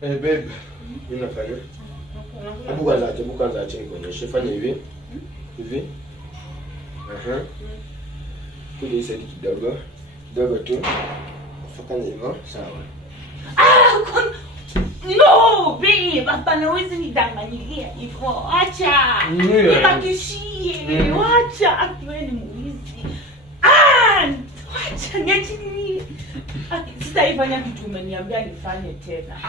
Babe, mimi nafanya. Hebu kwanza acha nikuonyeshe. Fanya hivi. Hivi. Aha. Kuja hii side kidogo. Kidogo tu. Fanya hivyo. Sawa. No, babe, hapana, huwezi nidanganyilia hivyo. Acha. Nibakishie. Acha, wewe ni mwizi. Acha niachilie. Sitaifanya kitu umeniambia nifanye tena.